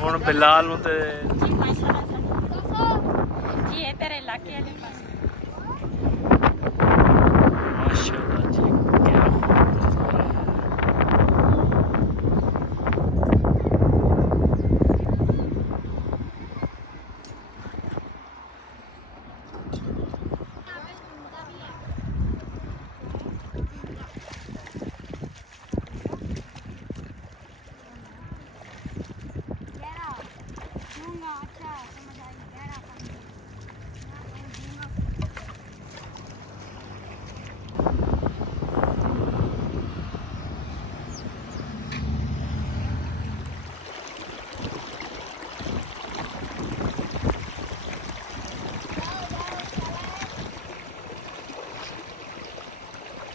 ਹੁਣ ਬਿਲਾਲ ਨੂੰ ਤੇ जी माशाल्लाह जी इधर इलाके वाले पास माशाल्लाह जी क्या नज़ारा है।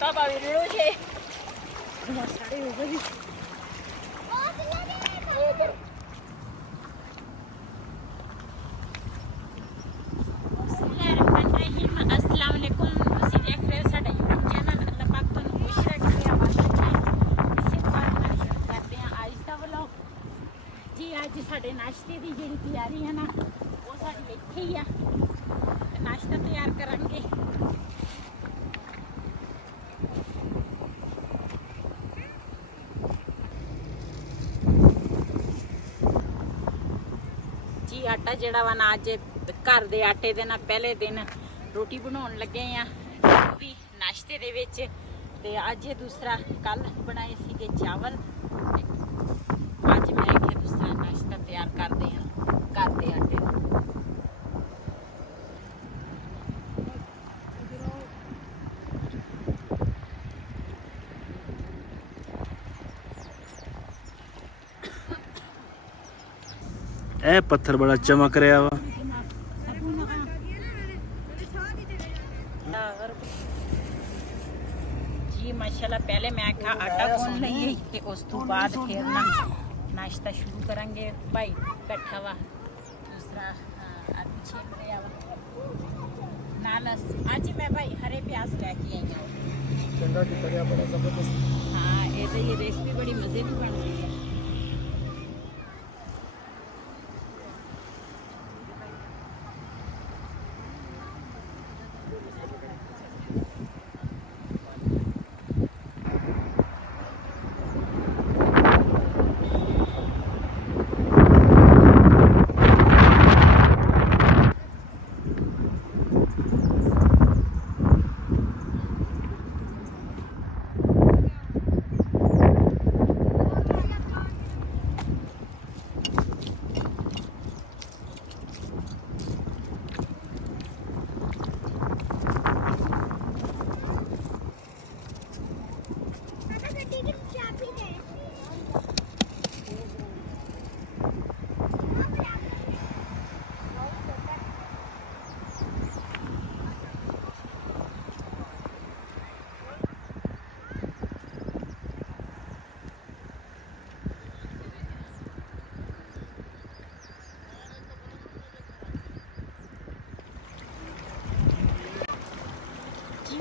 तब अभी रोजे बहुत सारे हो गए अस्सलाम वालेकुम ਤੁਸੀਂ ਦੇਖ ਰਹੇ ਹੋ ਸਾਡਾ YouTube ਚੈਨਲ ਅੱਲਾਹ ਪਾਕ ਤੁਹਾਨੂੰ ਖੁਸ਼ ਰੱਖੇ ਆਵਾਜ਼ ਰੱਖੇ ਇਸੇ ਬਾਰ ਨਾਲ ਸ਼ੁਰੂ ਕਰਦੇ ਹਾਂ ਅੱਜ ਦਾ ਵਲੌਗ ਜੀ ਅੱਜ ਸਾਡੇ ਨਾਸ਼ਤੇ ਦੀ ਜਿਹੜੀ ਤਿਆਰੀ ਹੈ ਨਾ ਉਹ ਸਾਡੀ ਇੱਥੇ ਹੀ ਆ ਨਾਸ਼ਤਾ ਤਿਆਰ ਕਰਾਂਗੇ आटा जड़ा वा ना अज घर दे आटे दे ना पहले दिन रोटी बनाउण लगे आ वो भी नाश्ते दे विच ते अज दूसरा कल बनाए सीगे चावल अज मैं आखिया दूसरा नाश्ता तैयार करदे आ घर दे आटे दा ए पत्थर बड़ा चमक रहा वा जी माशाल्लाह पहले मैं आखा आटा गूंद लईए ते उस तो बाद फिर ना नाश्ता शुरू करांगे भाई बैठा वा दूसरा पीछे रहा वा नालस आज मैं भाई हरे प्याज लेके आई हूं हाँ ये रेसिपी बड़ी मजे की बन रही है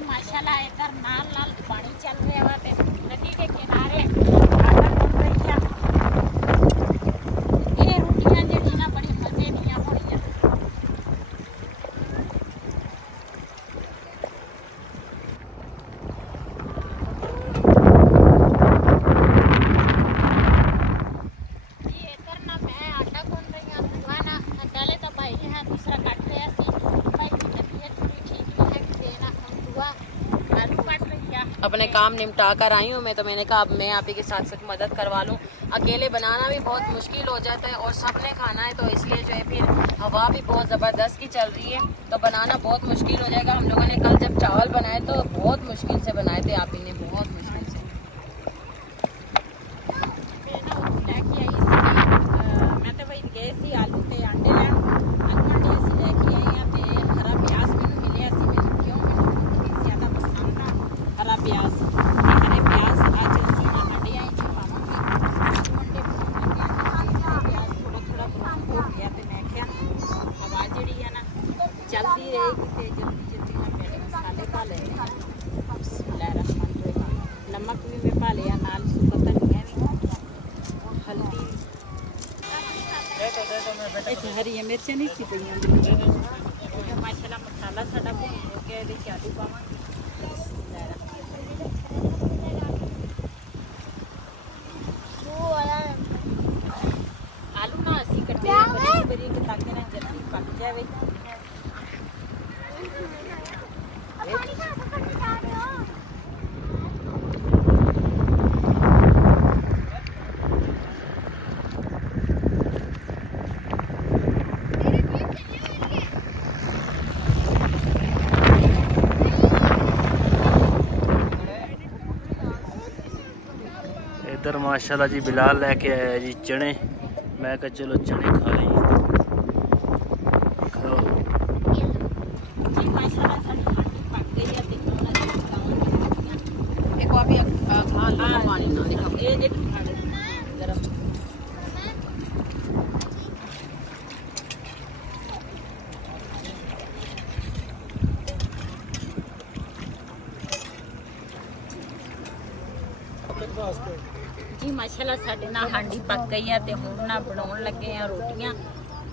माशाल्लाह इधर नाल नाल पानी चल रहा वा ते नदी के किनारे आटा बन रही है ये रोटियां जेडी ना बड़ी मजे दियां होणियां ये इधर ना मैं आटा गूंद रही हूं हुआ ना पहले तो भाई है दूसरा काट रहा सी भाई की तबीयत थोड़ी ठीक नहीं है कि देना हुआ अपने काम निपटा कर आई हूँ मैं तो मैंने कहा अब मैं आप ही के साथ साथ मदद करवा लूँ अकेले बनाना भी बहुत मुश्किल हो जाता है और सबने खाना है तो इसलिए जो है फिर हवा भी बहुत ज़बरदस्त की चल रही है तो बनाना बहुत मुश्किल हो जाएगा हम लोगों ने कल जब चावल बनाए तो बहुत मुश्किल से बनाए थे आप ही ने बहुत मुश्किल से मैं तो वही गए सी आलू ते अंडे लैन आलू अंडे असी लैके आए हैं ते हरा प्याज मैनू मिले सी मैनू क्यों मैनू ज़्यादा पसंद आ हरा प्याज हरे प्याज अज असी अंडिया पावांगे आलू अंडे बनावांगे प्याज थोड़ा थोड़ा ब्राउन हो गया तो मैं क्या हवा जी है ना चलती रहेगी तो जल्दी जल्दी मैं पहले मसाले पा लेने बिस्मिल्लाहिर्रहमानिर्रहीम नमक भी मैं पा लिया नाल सुका धनिया भी ਇੱਥੇ ਹਰੀਆਂ ਮਿਰਚਾਂ ਨਹੀਂ ਸੀ ਪਈਆਂ ਮਾਸ਼ਾਅੱਲਾ ਮਸਾਲਾ ਸਾਡਾ ਭੁੰਨ ਹੋ ਗਿਆ ਇਹਦੇ ਚ ਆਲੂ ਪਾਵਾਂਗੇ ਆਲੂ ਨਾ ਅਸੀਂ ਕੱਟੇ ਬਰੀ ਕਿ ਤੱਕ ਨਾ ਜਲਦੀ ਪੱਕ ਜਾਵੇ इधर माशाल्लाह जी बिलाल लेके आया जी चने मैं कहा चलो चने खा लें खाओ जी माशाल्लाह साडी खाटी पक गई है ते ਉਹਨਾਂ ਦੇ ਪਕਾਵਾਂਗੇ ਇੱਕ ਵਾਰ ਖਾ ਲਾ ਪਾਣੀ ਨਾ ਦੇਖੋ ਇਹ ਖਾ ਲੈ ਗਰਮ जी माशाल्लाह साडे ना हांडी पक गई है ते हुण ना बनाउण लगे आ रोटियां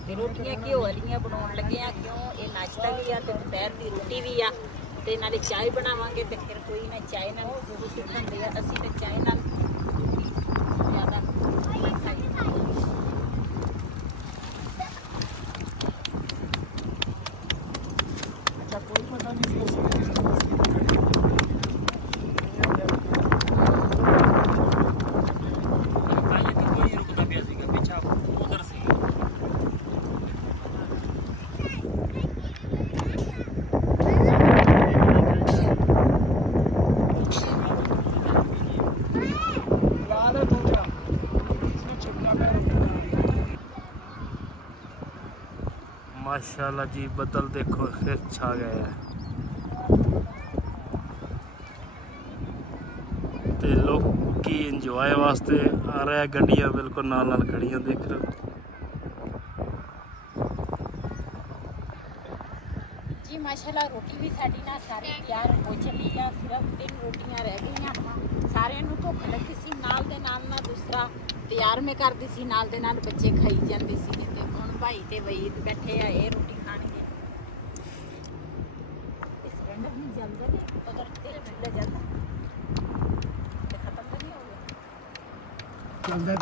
ते रोटियां घिओ वालियां बनाउण लगे आ क्यों ये नाश्ता भी आ ते दोपहर दी रोटी भी आ ते नाले चाय बनावांगे ते फिर कोई ना चाय नाल रोटी खांदे आ असीं ते चाय नाल ज़्यादा खाई अच्छा कोई पता नहीं माशाल्लाह जी बदल देखो फिर छा गया है ते लोग की इंजॉय वास्ते आ रहा है गड्डियां बिल्कुल नाल नाल खड़ियां देख रहे हो जी माशाल्लाह रोटी भी साडी ना सारी तैयार हो चली है सिर्फ 3 रोटियां रह गई सारे नूं भुख लगी सी नाल दे नाल ना दूसरा तैयार में करदी सी नाल दे नाल बच्चे खाई जांदे सी ते हुण भाई ते वईद बैठे आ ये रोटी खाणगे इस सिलेंडर नहीं जलदा नहीं अगर तेल चुल्ला जाता ते खत्म तो नहीं हो गया चलदा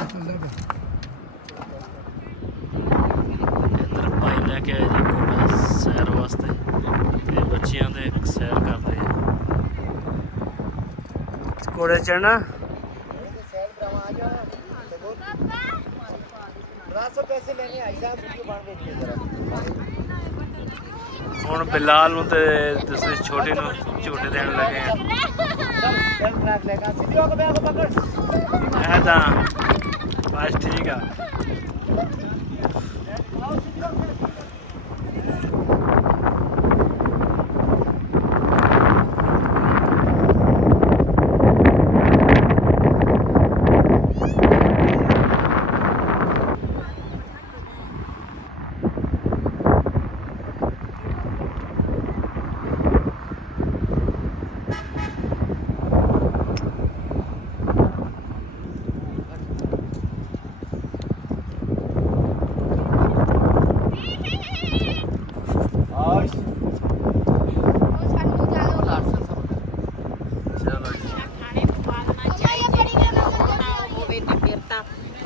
इधर भाई लेके आए जी घोड़ा सैर वास्ते ते बच्चियां दे सैर करदे घोड़े चढ़ना पैसे लेने आई साहब वीडियो बन देखिए जरा ਹੁਣ ਬਿਲਾਲ ਨੂੰ ਤੇ ਤੁਸੀਂ ਛੋਟੇ ਨੂੰ ਝੂਟੇ ਦੇਣ ਲੱਗੇ ਆ चल ट्रैक लेगा सीधे होकर बैग पकड़ ਇਹ ਤਾਂ ਬਸ ਠੀਕ ਆ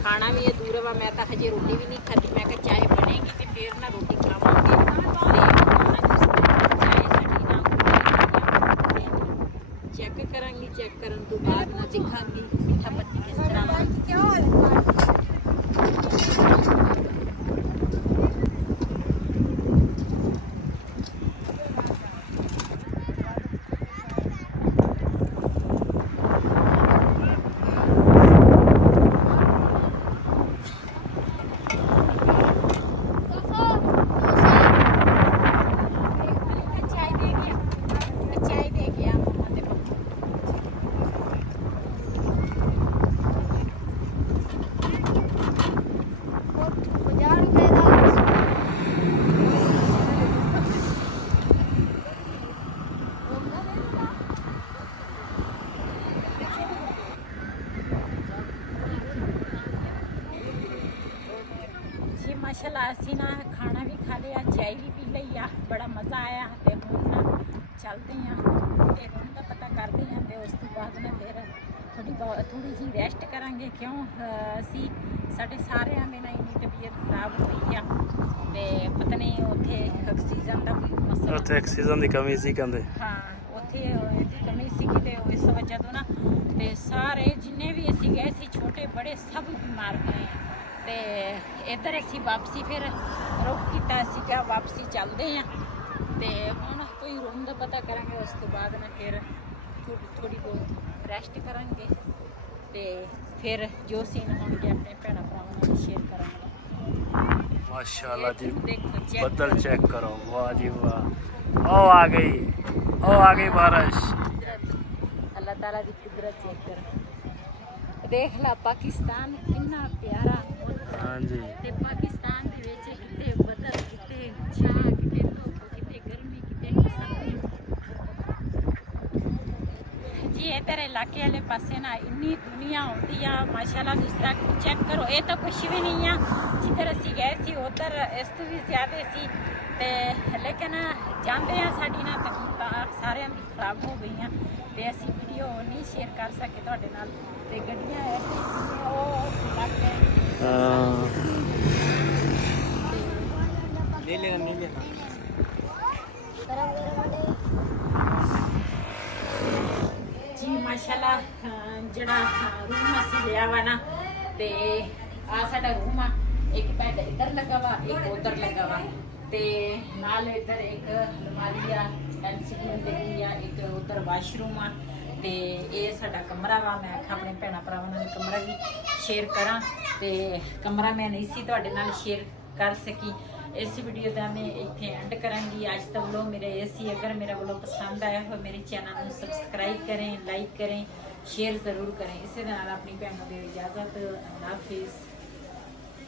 खाना भी है दूर वा मैं तो हजे रोटी भी नहीं खाती मैं कहा चाय बनेगी तो फिर ना रोटी खावांगे चेक करांगी चेक करन तो बाद ना दिखांगी मीठा पत्ती किस तरह माशाल्लाह असी ना खाना भी खा लिया, चाय भी पी ਲਈ ਆ, बड़ा मज़ा आया। ਤੇ ਹੁਣ ਨਾ ਚੱਲਦੇ ਆ ਤੇ ਹੁਣ ਦਾ ਪਤਾ ਕਰਦੇ ਆ ਤੇ ਉਸ ਤੋਂ ਬਾਅਦ ਨਾ ਫਿਰ ਥੋੜੀ ਜੀ ਰੈਸਟ ਕਰਾਂਗੇ। ਕਿਉਂ ਅਸੀਂ ਸਾਡੇ ਸਾਰਿਆਂ ਦੇ ਨਾਲ ਇੰਨੀ ਤਬੀਅਤ ਖਰਾਬ ਹੋਈ ਆ ਤੇ ਪਤਾ ਨਹੀਂ ਉੱਥੇ ਆਕਸੀਜਨ ਦਾ ਕੋਈ ਮਸਲਾ, ਉੱਥੇ ਆਕਸੀਜਨ ਦੀ ਕਮੀ ਸੀ ਕਹਿੰਦੇ। ਹਾਂ ਉੱਥੇ ਇਹਦੀ ਕਮੀ ਸੀ ਤੇ ਇਸ ਵਜ੍ਹਾ ਤੋਂ ਨਾ ਤੇ ਸਾਰੇ ਜਿੰਨੇ ਵੀ ਅਸੀਂ ਗਏ ਸੀ ਛੋਟੇ ਬੜੇ ਸਭ ਬਿਮਾਰ ਹੋਏ ਤੇ ਇੱਧਰ ਅਸੀਂ ਵਾਪਸੀ ਫਿਰ ਰੁਕ ਕੀਤਾ, ਅਸੀਂ ਕਿਹਾ ਵਾਪਸੀ ਚੱਲਦੇ ਆ ਤੇ ਹੁਣ ਕੋਈ ਰੂਮ ਦਾ ਪਤਾ ਕਰਾਂਗੇ। ਉਸ ਤੋਂ ਬਾਅਦ ਨਾ ਫਿਰ ਥੋੜੀ ਬਹੁਤ ਰੈਸਟ ਕਰਾਂਗੇ ਤੇ ਫਿਰ ਜੋ ਸੀਨ ਹੋਣਗੇ ਆਪਣੇ ਭੈਣਾਂ ਭਰਾਵਾਂ ਨਾਲ ਸ਼ੇਅਰ ਕਰਾਂਗੇ। माशाल्लाह जी, देखो चेक बदल चेक करो, वाह जी वाह। ओ आ गई बारिश। अल्लाह ताला की कुदरत चेक कर, देख ला पाकिस्तान कितना प्यारा मुल्क है। हाँ जी, ते पाकिस्तान दे विच किते बदल, किते छां, किते धुप, किते गर्मी, किते सर्दी। जी इधर इलाके वाले पासे ना इन्नी दुनिया होती है माशाल्लाह। दूसरा चेक करो, ये तो कुछ भी नहीं है। जिधर असी गए सी उधर इस तो भी ज़्यादा सी ते लेकिन जाते हैं साड़ी ना तबीयत सारे की खराब हो गई ते असी वीडियो नहीं शेयर कर सके तुहाडे नाल ते गड्डियां है ले लेना जी माशाल्लाह। जड़ा रूम असी लिया वा ना ते आ साडा रूम आ, एक बेड इधर लगा वा, एक उधर लगा वा ते नाल इधर एक अलमारी आ, एलसीडी लगी आ, एक उधर वाशरूम आ ते ये साडा कमरा वा। मैं आखा अपने भैणा भरावां नाल कमरा भी शेयर करा ते कमरा मैं नहीं सी तुहाडे नाल शेयर कर सकी। इस वीडियो का मैं इत्थे एंड करांगी। आज का व्लॉग मेरा ये सी। अगर मेरा व्लॉग पसंद आया हो मेरे चैनल को सब्सक्राइब करें, लाइक करें, शेयर ज़रूर करें। इसी तरह अपनी भैनों की इजाज़त। अल्लाह हाफिज़।